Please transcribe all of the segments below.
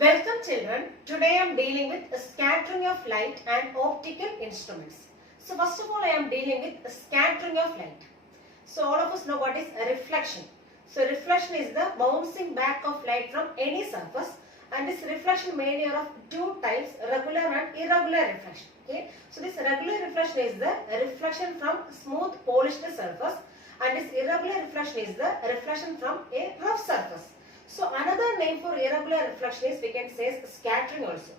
Welcome children. Today I am dealing with scattering of light and optical instruments. So first of all I am dealing with scattering of light. So all of us know what is a reflection. So reflection is the bouncing back of light from any surface, and this reflection mainly are of two types, regular and irregular reflection. Okay. So this regular reflection is the reflection from smooth polished surface, and this irregular reflection is the reflection from a rough surface. So another name for irregular reflection is, we can say, scattering also.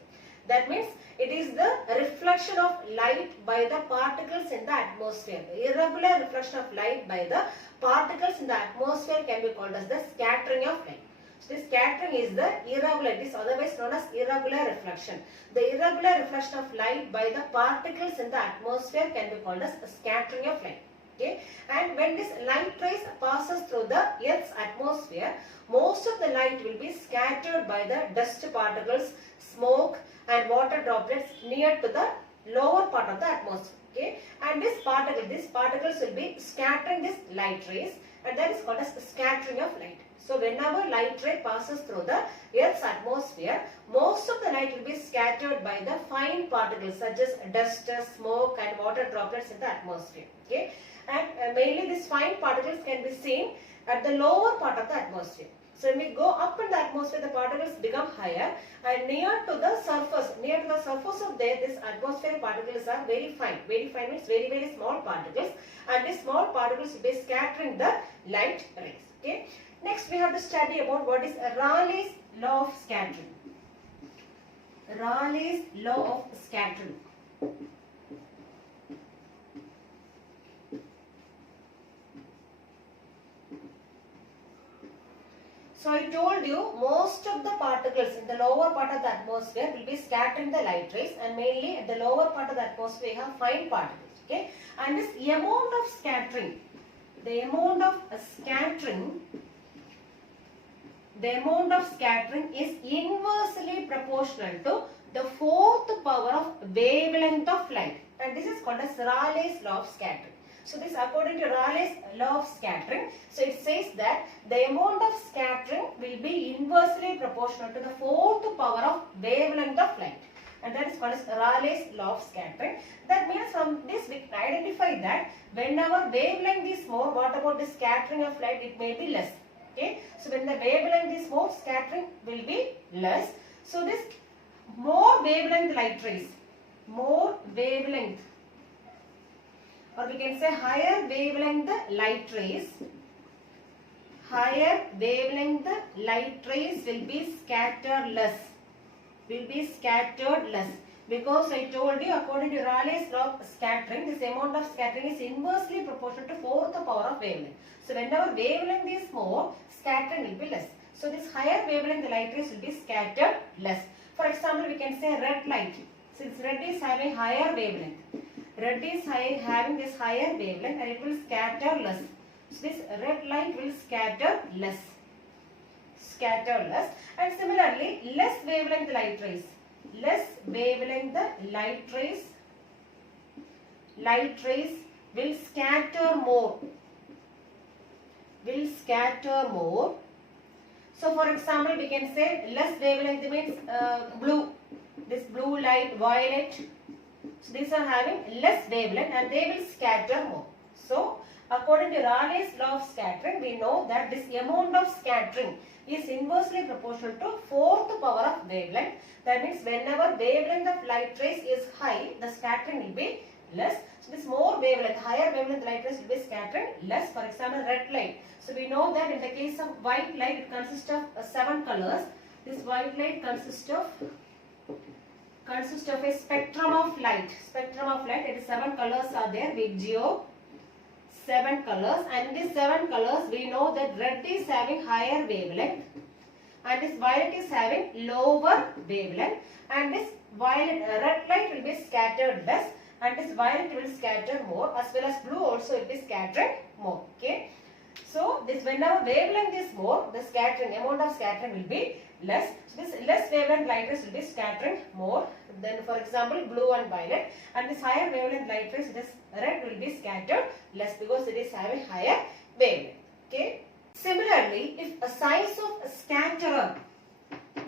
That means it is the reflection of light by the particles in the atmosphere. The irregular reflection of light by the particles in the atmosphere can be called as the scattering of light. So this scattering is the irregular, it is otherwise known as irregular reflection. The irregular reflection of light by the particles in the atmosphere can be called as scattering of light. Okay. And when this light rays passes through the Earth's atmosphere, most of the light will be scattered by the dust particles, smoke and water droplets near to the lower part of the atmosphere. Okay. And these particles will be scattering this light rays, and that is called as scattering of light. So whenever light ray passes through the Earth's atmosphere, most of the light will be scattered by the fine particles such as dust, smoke and water droplets in the atmosphere. Okay. And mainly these fine particles can be seen at the lower part of the atmosphere. So when we go up in the atmosphere, the particles become higher, and near to the surface of this atmospheric particles are very fine. Very fine means very, very small particles, and these small particles will be scattering the light rays. Okay. Next we have to study about what is Raleigh's law of scattering. Raleigh's law of scattering. So I told you most of the particles in the lower part of the atmosphere will be scattering the light rays, and mainly at the lower part of the atmosphere we have fine particles. Okay, and this amount of scattering, the amount of scattering is inversely proportional to the fourth power of wavelength of light, and this is called as Raleigh's law of scattering. So this according to Raleigh's law of scattering, so it says that the amount of scattering will be inversely proportional to the fourth power of wavelength of light, and that is called as Raleigh's law of scattering. That means from this we can identify that whenever wavelength is more, what about the scattering of light? It may be less. Okay, so when the wavelength is more, scattering will be less. So this more wavelength light rays, more wavelength, or we can say higher wavelength light rays, will be scattered less, because I told you according to Raleigh's law of scattering, this amount of scattering is inversely proportional to fourth power of wavelength. So whenever wavelength is more, scattering will be less. So this higher wavelength light rays will be scattered less. For example, we can say red light. Since red is having higher wavelength, having this higher wavelength, and it will scatter less. So this red light will scatter less. And similarly, less wavelength light rays will scatter more. So for example, we can say less wavelength means blue, this blue light, violet. So these are having less wavelength and they will scatter more. So according to Raleigh's law of scattering, we know that this amount of scattering is inversely proportional to fourth power of wavelength. That means whenever wavelength of light rays is high, the scattering will be less. So this more wavelength, higher wavelength light rays will be scattering less. For example, red light. So we know that in the case of white light, it consists of 7 colors. This white light consists of a spectrum of light. It is 7 colors are there. VIGGIO, 7 colors, and in these 7 colors we know that red is having higher wavelength, and this violet is having lower wavelength, and this red light will be scattered less, and this violet will scatter more, as well as blue also will be scattered more. Okay. So this whenever wavelength is more, the amount of scattering will be less. So this less wavelength light rays will be scattering more than, for example, blue and violet, and this higher wavelength light rays, this red will be scattered less because it is having higher wavelength. Okay. Similarly, if a size of a scatterer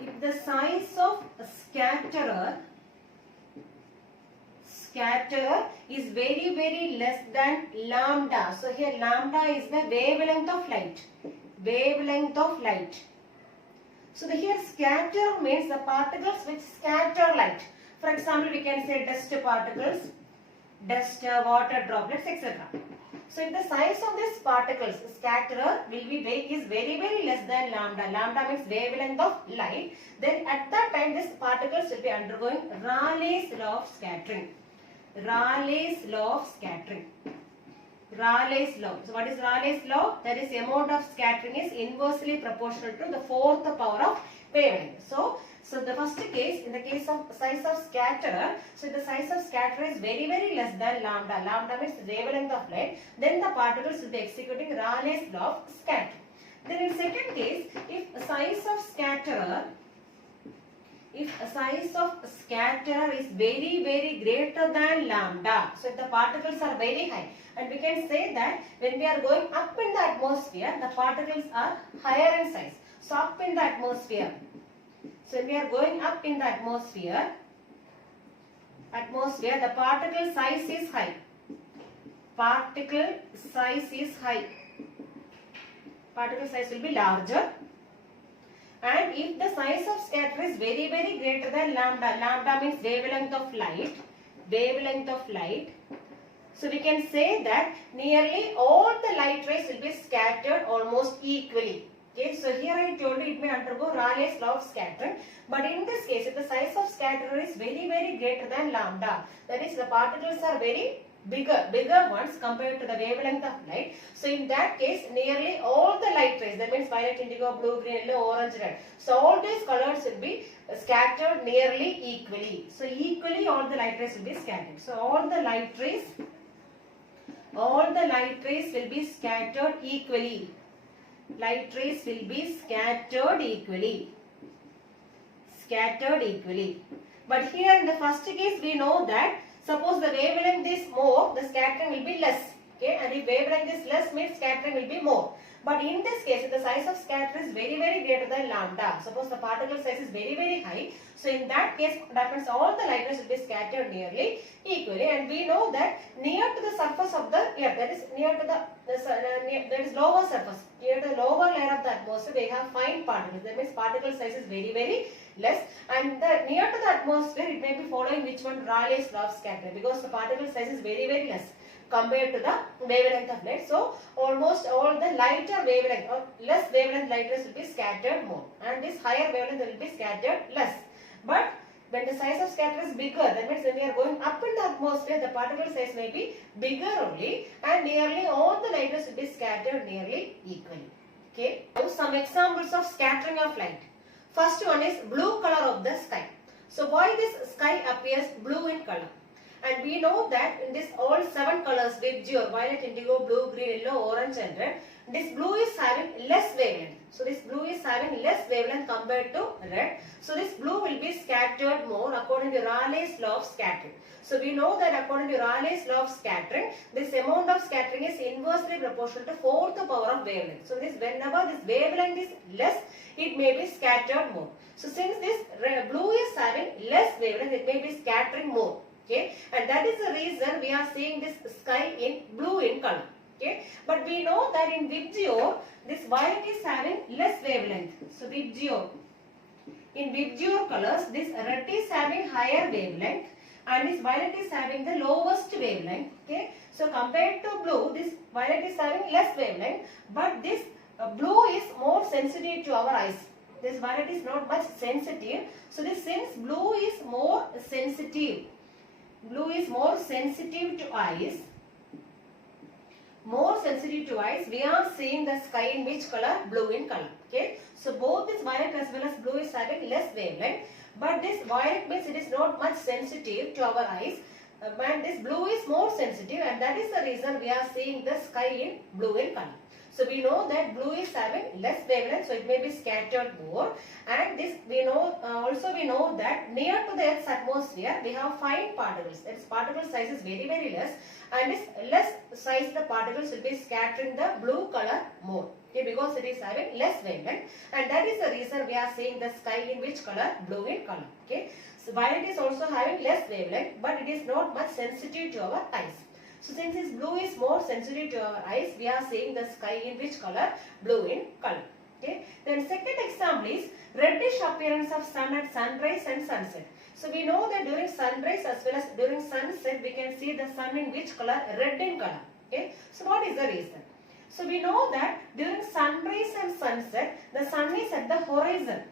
if the size of scatterer is very less than lambda. So here lambda is the wavelength of light. So here scatter means the particles which scatter light. For example, we can say dust particles, dust, water droplets, etc. So if the size of these particles, scatterer, is very less than lambda. Lambda means wavelength of light. Then at that time, these particles will be undergoing Raleigh's law of scattering. Raleigh's law of scattering. Raleigh's law. So what is Raleigh's law? That is, the amount of scattering is inversely proportional to the fourth power of wavelength. So the first case, in the case of size of scatterer, so the size of scatterer is very less than lambda. Lambda means the wavelength of light. Then the particles will be executing Raleigh's law of scattering. Then in second case, if size of scatterer is very greater than lambda, so if the particles are very high, and we can say that when we are going up in the atmosphere, the particles are higher in size. So up in the atmosphere, so when we are going up in the atmosphere, the particle size is high. Particle size will be larger. And if the size of scatter is very greater than lambda, lambda means wavelength of light. So we can say that nearly all the light rays will be scattered almost equally. Okay, so here I told you it may undergo Raleigh's law of scattering. But in this case, if the size of scatterer is very greater than lambda, that is, the particles are very bigger ones compared to the wavelength of light. So in that case, nearly all the light rays, that means violet, indigo, blue, green, yellow, orange, red. So all these colors will be scattered nearly equally. So equally all the light rays will be scattered. So all the light rays will be scattered equally. Light rays will be scattered equally. But here in the first case, we know that suppose the wavelength is more, the scattering will be less. Okay, and if wavelength is less, means scattering will be more. But in this case, if the size of scatter is very greater than lambda, suppose the particle size is very high, so in that case, that means all the light rays will be scattered nearly equally. And we know that near to the surface of the earth, that is near to the lower surface, near to the lower layer of the atmosphere, we have fine particles. That means particle size is very less, and near to the atmosphere, it may be following which one? Raleigh's law of scattering, because the particle size is very less compared to the wavelength of light. So almost all the lighter wavelength or less wavelength light rays will be scattered more, and this higher wavelength will be scattered less. But when the size of scatter is bigger, that means when we are going up in the atmosphere, the particle size may be bigger only, and nearly all the light rays will be scattered nearly equally. Okay. Now some examples of scattering of light. First one is blue color of the sky. So why this sky appears blue in color? And we know that in this all 7 colors, VIBGYOR, violet, indigo, blue, green, yellow, orange and red, this blue is having less wavelength. So this blue is having less wavelength compared to red. So this blue will be scattered more according to Raleigh's law of scattering. So we know that according to Raleigh's law of scattering, this amount of scattering is inversely proportional to 4th power of wavelength. So this whenever this wavelength is less, it may be scattered more. So since this blue is having less wavelength, it may be scattering more. Okay, and that is the reason we are seeing this sky in blue in color. Okay, but we know that in VIBGYOR, this violet is having less wavelength. So VIBGYOR, in VIBGYOR colors, this red is having higher wavelength, and this violet is having the lowest wavelength. Okay, so compared to blue, this violet is having less wavelength, but this blue is more sensitive to our eyes. This violet is not much sensitive. So this, since blue is more sensitive, to eyes. We are seeing the sky in which color? Blue in color. Okay. So both this violet as well as blue is having less wavelength. But this violet means it is not much sensitive to our eyes. and this blue is more sensitive, and that is the reason we are seeing the sky in blue in color. So we know that blue is having less wavelength, so it may be scattered more. And this we know, also we know that near to the Earth's atmosphere we have fine particles. Its particle size is very less, and this less size the particles will be scattering the blue color more. Okay, because it is having less wavelength, and that is the reason we are seeing the sky in which color? Blue in color. Okay, so violet is also having less wavelength, but it is not much sensitive to our eyes. So since this blue is more sensitive to our eyes, we are seeing the sky in which color? Blue in color. Okay. Then second example is reddish appearance of sun at sunrise and sunset. So we know that during sunrise as well as during sunset, we can see the sun in which color? Red in color. Okay. So what is the reason? So we know that during sunrise and sunset, the sun is at the horizon.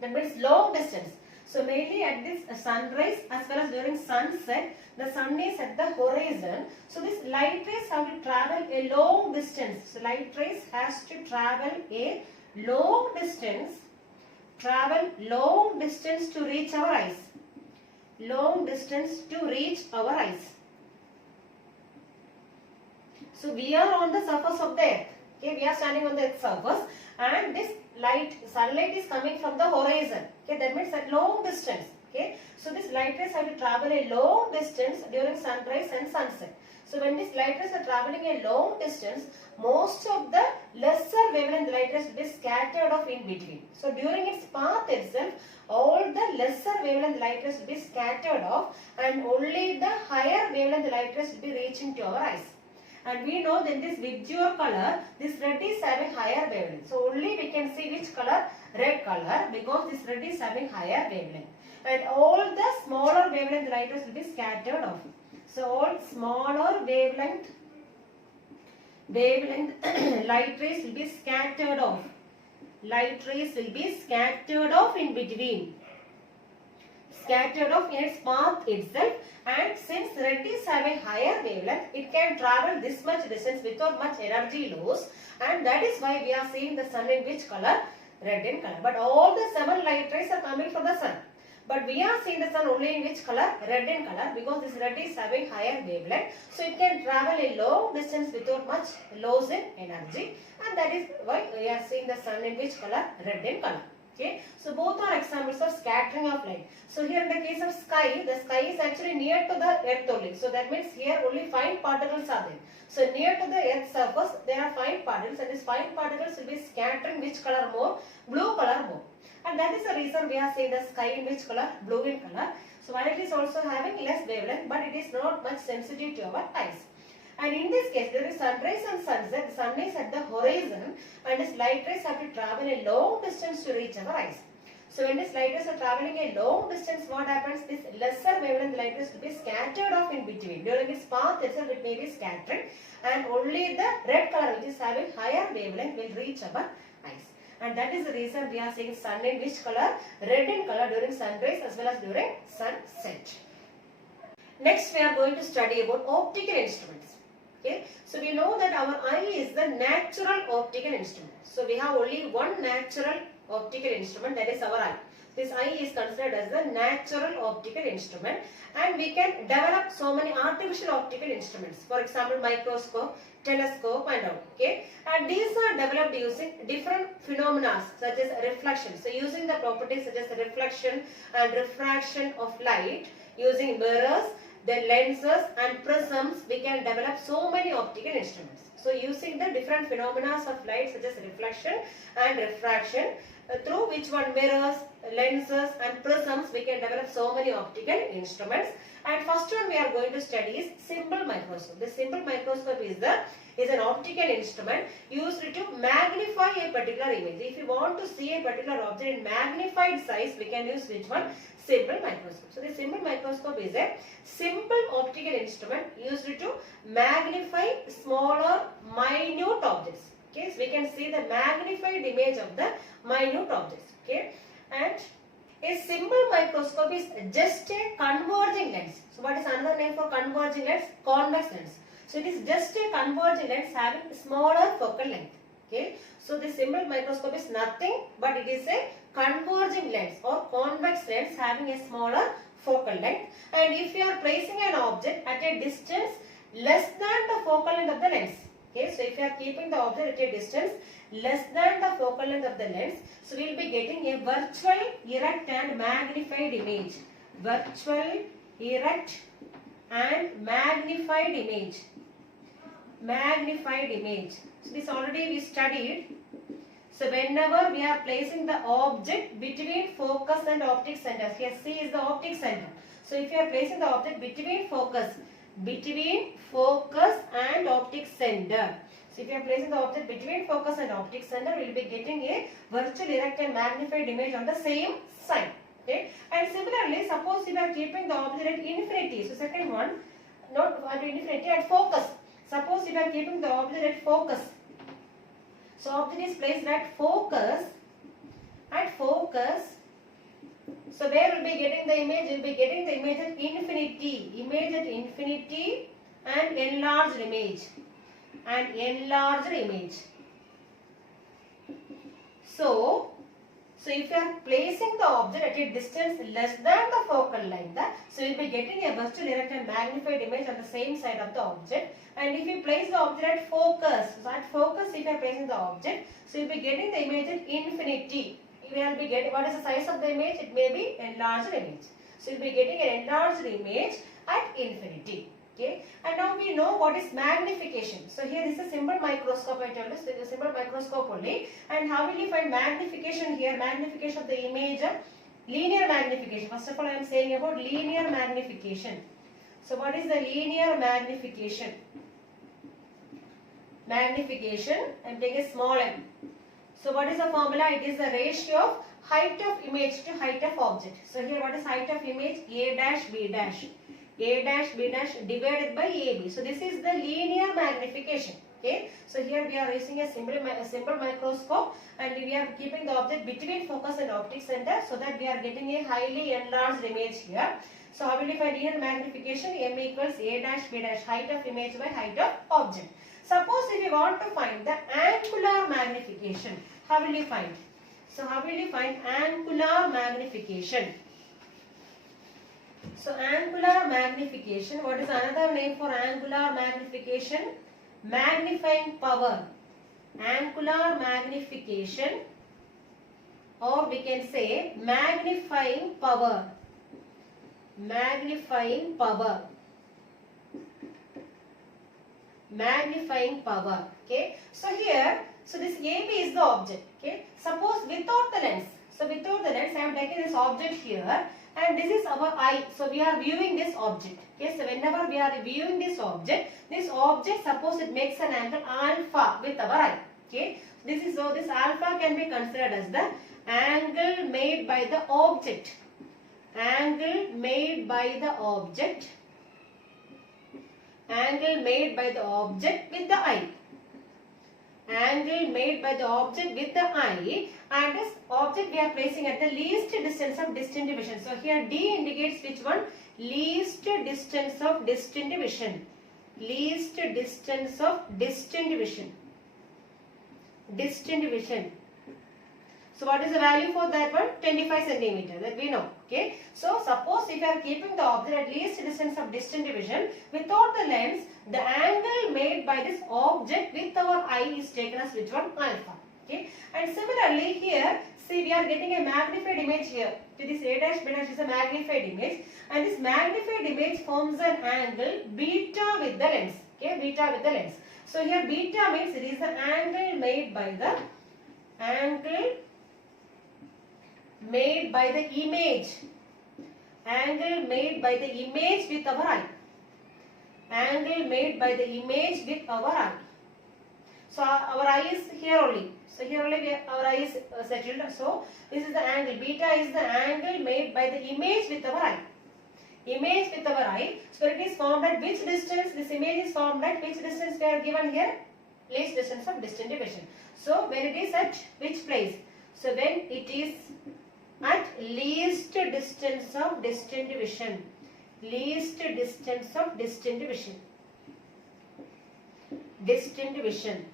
That means long distance. So mainly at this sunrise as well as during sunset, the sun is at the horizon. So this light rays have to travel a long distance. So light rays has to travel a long distance. Travel long distance to reach our eyes. Long distance to reach our eyes. So we are on the surface of the earth. Okay, we are standing on the earth's surface, and this sunlight is coming from the horizon. Okay, that means at long distance. Okay, so this light rays have to travel a long distance during sunrise and sunset. So when these light rays are traveling a long distance, most of the lesser wavelength light rays will be scattered off in between. So during its path itself, all the lesser wavelength light rays will be scattered off, and only the higher wavelength light rays will be reaching to our eyes. And we know that this visual color, this red is having higher wavelength. So only we can see which color? Red color, because this red is having higher wavelength. And all the smaller wavelength light rays will be scattered off. So all smaller wavelength light rays will be scattered off. Light rays will be scattered off in between. Scattered off in its path itself, and since red is having higher wavelength, it can travel this much distance without much energy loss, and that is why we are seeing the sun in which color? Red in color. But all the 7 light rays are coming from the sun. But we are seeing the sun only in which color? Red in color, because this red is having higher wavelength. So it can travel a long distance without much loss in energy, and that is why we are seeing the sun in which color? Red in color. Okay, so both are examples of scattering of light. So here in the case of sky, the sky is actually near to the earth only. So that means here only fine particles are there. So near to the earth's surface, there are fine particles, and these fine particles will be scattering which color more? Blue color more. And that is the reason we are seeing the sky in which color? Blue in color. So while it is also having less wavelength, but it is not much sensitive to our eyes. And in this case, during sunrise and sunset, the sun is at the horizon, and its light rays have to travel a long distance to reach our eyes. So when these light rays are traveling a long distance, what happens? This lesser wavelength light rays will be scattered off in between. During its path itself, it may be scattered, and only the red color, which is having higher wavelength, will reach our eyes. And that is the reason we are seeing sun in which color? Red in color during sunrise as well as during sunset. Next, we are going to study about optical instruments. Okay, so we know that our eye is the natural optical instrument. So we have only one natural optical instrument, that is our eye. This eye is considered as the natural optical instrument, and we can develop so many artificial optical instruments. For example, microscope, telescope, and all. Okay, and these are developed using different phenomena such as reflection. So using the properties such as reflection and refraction of light, using mirrors, then lenses and prisms, we can develop so many optical instruments. So using the different phenomena of light such as reflection and refraction, through which one mirrors, lenses and prisms, we can develop so many optical instruments. And first one we are going to study is simple microscope. The simple microscope is an optical instrument used to magnify a particular image. If you want to see a particular object in magnified size, we can use which one? Simple microscope. So the simple microscope is a simple optical instrument used to magnify smaller, minute objects. Okay, so we can see the magnified image of the minute objects. Okay, and a simple microscope is just a converging lens. So what is another name for converging lens? Convex lens. So it is just a converging lens having smaller focal length. Okay, so the simple microscope is nothing but it is a converging lens or convex lens having a smaller focal length. And if you are placing an object at a distance less than the focal length of the lens, okay, so if you are keeping the object at a distance less than the focal length of the lens, so we will be getting a virtual, erect and magnified image. Virtual, erect and magnified image. Magnified image. So this already we studied. So whenever we are placing the object between focus and optic center, here C is the optic center. So if you are placing the object between focus and optic center. So if you are placing the object between focus and optic center, we will be getting a virtual, erect and magnified image on the same side. Okay. And similarly, suppose you are keeping the object at infinity. So second one, not at infinity, at focus. Suppose you are keeping the object at focus. So object is placed at focus. So where will be getting the image? Will be getting the image at infinity. Image at infinity and enlarged image. So if you are placing the object at a distance less than the focal length, so you will be getting a virtual, erect and magnified image on the same side of the object. And if you place the object at focus, so at focus if you are placing the object, so you will be getting the image at infinity. You will be getting, what is the size of the image? It may be enlarged image. So you will be getting an enlarged image at infinity. Okay. And now we know what is magnification. So here this is simple microscope. I told you, this is a simple microscope only. And how will you find magnification here? Magnification of the image, linear magnification. First of all, I am saying about linear magnification. So what is the linear magnification? Magnification, I am taking a small m. So what is the formula? It is the ratio of height of image to height of object. So here what is height of image? A dash B dash. A dash B dash divided by AB. So this is the linear magnification. Okay. So here we are using a simple microscope and we are keeping the object between focus and optic center so that we are getting a highly enlarged image here. So how will you find linear magnification? M equals A dash B dash, height of image by height of object. Suppose if you want to find the angular magnification, how will you find? So how will you find angular magnification? So angular magnification, what is another name for angular magnification? Magnifying power. Angular magnification, or we can say magnifying power. Magnifying power. Magnifying power. Okay. So here, so this AB is the object. Okay. Suppose without the lens. So without the lens, I am taking this object here. And this is our eye. So we are viewing this object. Okay, so whenever we are viewing this object suppose it makes an angle alpha with our eye. Okay, this is so this alpha can be considered as the angle made by the object. Angle made by the object. Angle made by the object with the eye. Angle made by the object with the eye, and this object we are placing at the least distance of distant vision. So here D indicates which one? Least distance of distant vision. Least distance of distant vision. Distant vision. So what is the value for that one? 25 centimeter, that we know. Okay. So suppose if you are keeping the object at least distance of distant vision without the lens, the angle made by this object with our eye is taken as which one? Alpha. Okay. And similarly here, see we are getting a magnified image here. So this A dash B dash is a magnified image, and this magnified image forms an angle beta with the lens. Okay, beta with the lens. So here beta means it is the angle made by the image. Angle made by the image with our eye. Angle made by the image with our eye. So our eye is here only. So here only our eye is settled. So this is the angle. Beta is the angle made by the image with our eye. Image with our eye. So it is formed at which distance? This image is formed at which distance we are given here? Least distance of distant vision. So when it is at which place? So when it is at least distance of distant vision. Least distance of distant vision. Distant vision.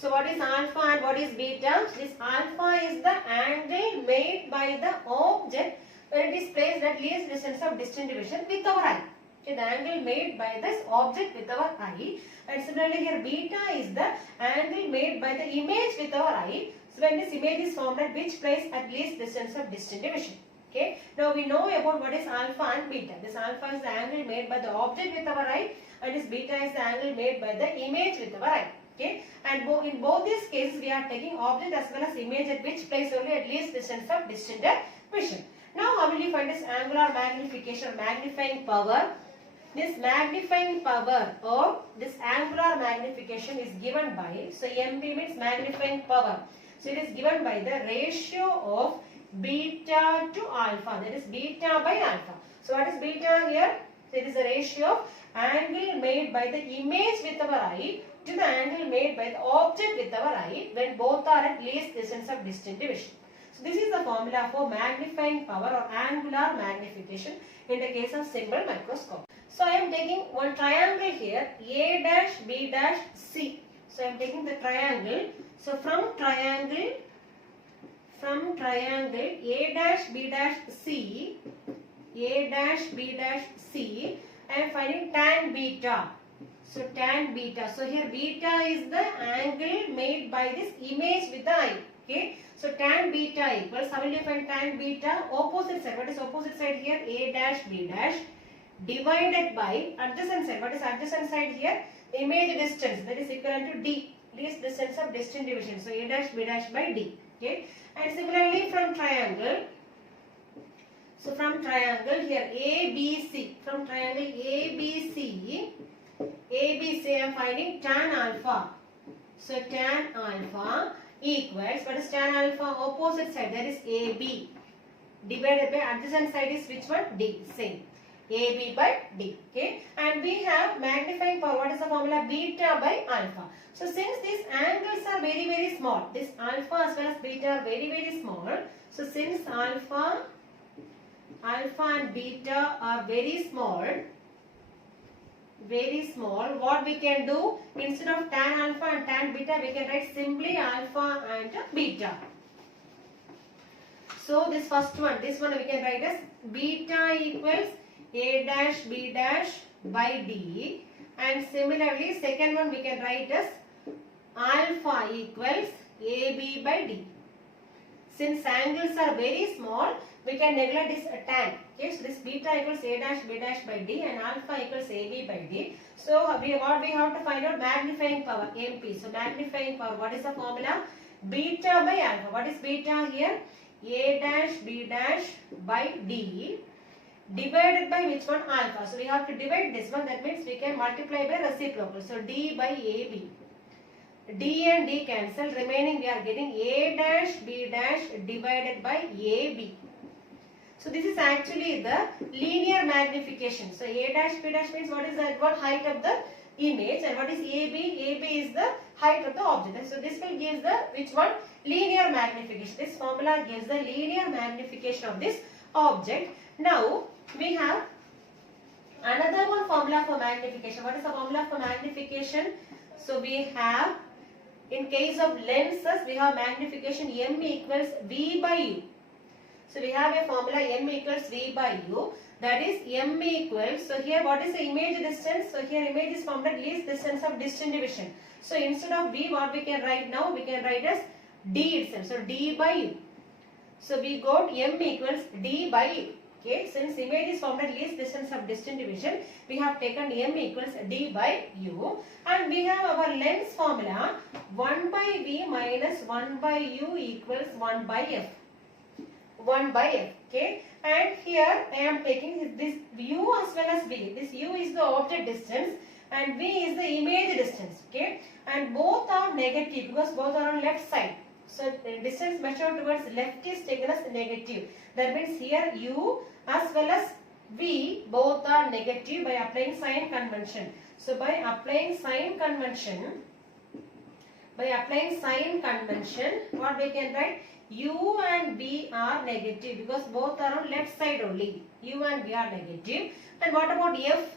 So what is alpha and what is beta? This alpha is the angle made by the object when it is placed at least distance of distant division with our eye. Okay, the angle made by this object with our eye, and similarly here beta is the angle made by the image with our eye. So when this image is formed at which place? At least distance of distant division. Okay, now we know about what is alpha and beta. This alpha is the angle made by the object with our eye, and this beta is the angle made by the image with our eye. Okay, and in both these cases we are taking object as well as image at which place only? At least distance of distant vision. Now how will you find this angular magnification, magnifying power? This magnifying power or this angular magnification is given by, so MP means magnifying power. So it is given by the ratio of beta to alpha, that is beta by alpha. So what is beta here? So it is a ratio of angle made by the image with our eye to the angle made by the object with our eye when both are at least distance of distant division. So this is the formula for magnifying power or angular magnification in the case of simple microscope. So I am taking one triangle here, A dash B dash C. So I am taking the triangle. So from triangle A dash B dash C, A dash B dash C, I am finding tan beta. So tan beta. So here beta is the angle made by this image with the eye. Okay. So tan beta equals, how will you find tan beta? Opposite side. What is opposite side here? A dash B dash divided by adjacent side. What is adjacent side here? Image distance, that is equivalent to D, least distance of distant division. So A dash B dash by D. Okay. And similarly from triangle. So from triangle here ABC. From triangle ABC I am finding tan alpha. So tan alpha equals, what is tan alpha? Opposite side, that is AB divided by adjacent side is which one? D. Same. AB by D. Okay. And we have magnifying power. What is the formula? Beta by alpha. So since these angles are very small, this alpha as well as beta are very small. So since alpha and beta are very small, what we can do, instead of tan alpha and tan beta, we can write simply alpha and beta. So this first one, this one we can write as beta equals A dash B dash by D, and similarly second one we can write as alpha equals AB by D. Since angles are very small, we can neglect this tan. Okay, so this beta equals A dash B dash by D and alpha equals AB by D. So what we have to find out? Magnifying power, MP. So magnifying power, what is the formula? Beta by alpha. What is beta here? A dash B dash by D divided by which one? Alpha. So we have to divide this one. That means we can multiply by reciprocal. So D by AB. D and D cancel. Remaining we are getting A dash B dash divided by AB. So this is actually the linear magnification. So A dash B dash means what is that? What height of the image, and what is AB? AB is the height of the object. So this will give the which one? Linear magnification. This formula gives the linear magnification of this object. Now we have another one formula for magnification. What is the formula for magnification? So we have, in case of lenses, we have magnification M equals V by U. So we have a formula M equals V by U. That is M equals, so here what is the image distance? So here image is formed at least distance of distant division. So instead of V, what we can write now? We can write as D itself. So D by U. So we got M equals D by U. Okay, since image is formed at least distance of distant division, we have taken M equals D by U, and we have our lens formula 1 by V minus 1 by U equals 1 by F. 1 by F. Okay, and here I am taking this U as well as V. This U is the object distance and V is the image distance. Okay, and both are negative because both are on left side. So distance measured towards left is taken as negative. That means here U as well as V both are negative by applying sign convention. So by applying sign convention, what we can write? U and V are negative because both are on left side only. U and V are negative. And what about F?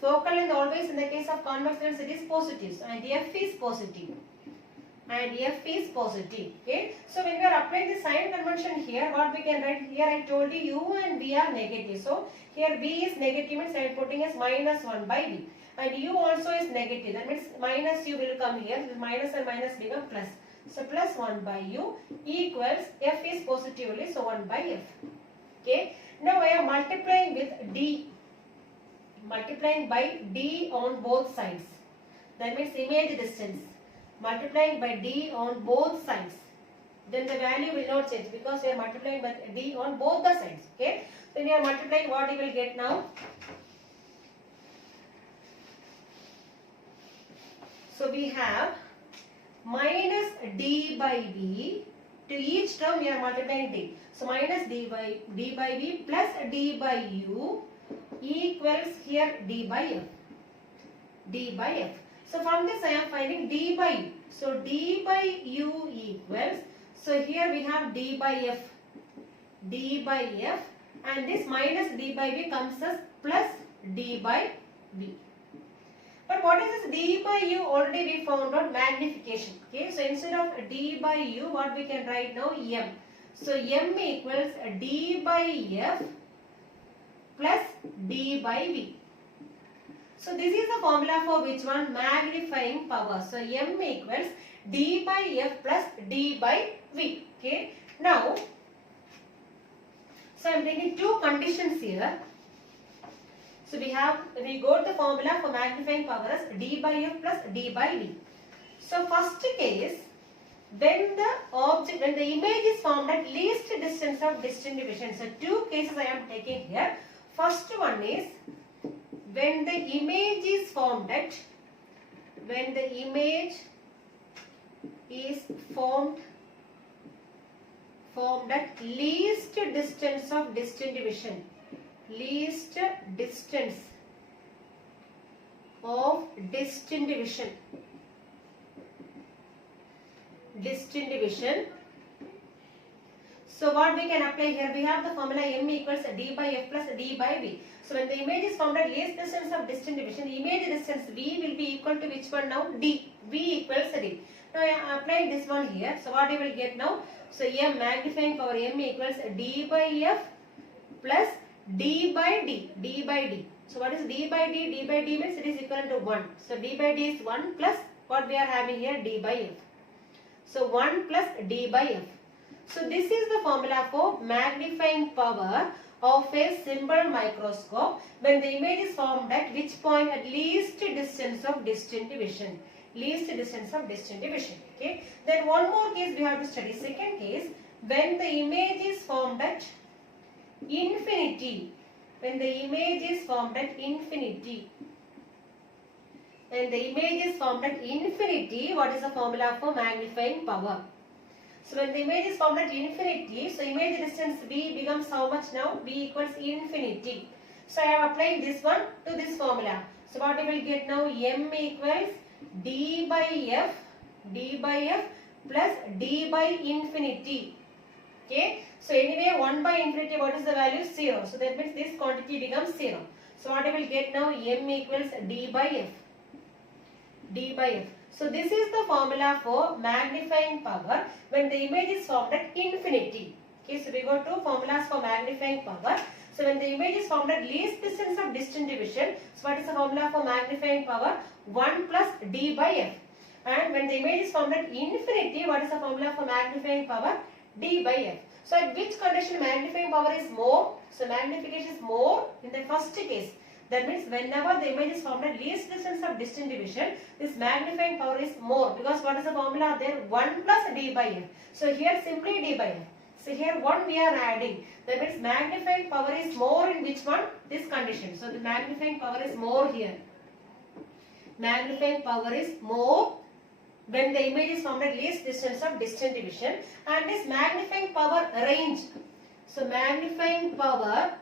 Focal length always in the case of convex lens it is positive. So, and F is positive. and f is positive. Okay, so when we are applying the sign convention here, what we can write here, I told you u and v are negative. So here v is negative means I am putting as minus 1 by v, and u also is negative. That means minus u will come here. Minus and minus become plus. So plus 1 by u equals f is positively, so 1 by f. Okay. Now I am multiplying with d. Multiplying by d on both sides. That means image distance. Multiplying by d on both sides. Then the value will not change because we are multiplying by d on both the sides. Okay. When you are multiplying, what you will get now? So we have minus d by v. To each term we are multiplying d. So minus d by v plus d by u equals here d by f. D by f. So from this I am finding d by u. So d by u equals, so here we have d by f. D by f, and this minus d by v comes as plus d by v. But what is this d by u? Already we found out magnification. Okay, so instead of d by u, what we can write now? M. So m equals d by f plus d by v. So this is the formula for which one? Magnifying power. So m equals d by f plus d by v. Okay. Now, so I am taking two conditions here. So we got the formula for magnifying power as d by f plus d by v. So first case, when the image is formed at least distance of distant division. So two cases I am taking here. First one is when the image is formed at least distance of distant division. Least distance of distant division. So what we can apply here? We have the formula m equals d by f plus d by v. So when the image is formed at least distance of distant division, the image distance v will be equal to which one now? D. V equals d. Now I am applying this one here. So what you will get now? So m, magnifying power m equals d by f plus d by d. D by d. So what is d by d? D by d means it is equal to 1. So d by d is 1 plus what we are having here? D by f. So 1 plus d by f. So this is the formula for magnifying power of a simple microscope when the image is formed at which point? At least distance of distant division. Least distance of distant division. Okay. Then one more case we have to study. Second case, when the image is formed at infinity. When the image is formed at infinity. When the image is formed at infinity, what is the formula for magnifying power? So when the image is formed at infinity, so image distance v becomes how much now? V equals infinity. So I am applying this one to this formula. So what you will get now? M equals d by f plus d by infinity. Okay. So anyway, 1 by infinity, what is the value? 0. So that means this quantity becomes 0. So what you will get now? M equals d by f. D by f. So this is the formula for magnifying power when the image is formed at infinity. Okay, so we got two formulas for magnifying power. So when the image is formed at least distance of distant division, so what is the formula for magnifying power? 1 plus d by f. And when the image is formed at infinity, what is the formula for magnifying power? D by f. So at which condition magnifying power is more? So magnification is more in the first case. That means whenever the image is formed at least distance of distant division, this magnifying power is more, because what is the formula there? 1 plus d by f. So here simply d by f. So here 1 we are adding. That means magnifying power is more in which one? This condition. So the magnifying power is more here. Magnifying power is more when the image is formed at least distance of distant division, and this magnifying power range. So magnifying power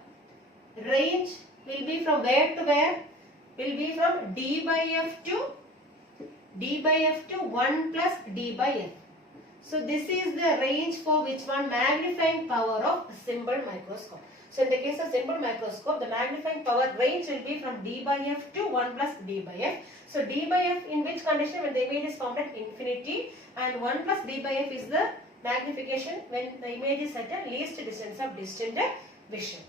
range will be from where to where? Will be from d by f to 1 plus d by f. So this is the range for which one? Magnifying power of simple microscope. So in the case of simple microscope, the magnifying power range will be from d by f to 1 plus d by f. So d by f in which condition? When the image is formed at infinity, and 1 plus d by f is the magnification when the image is at a least distance of distant vision.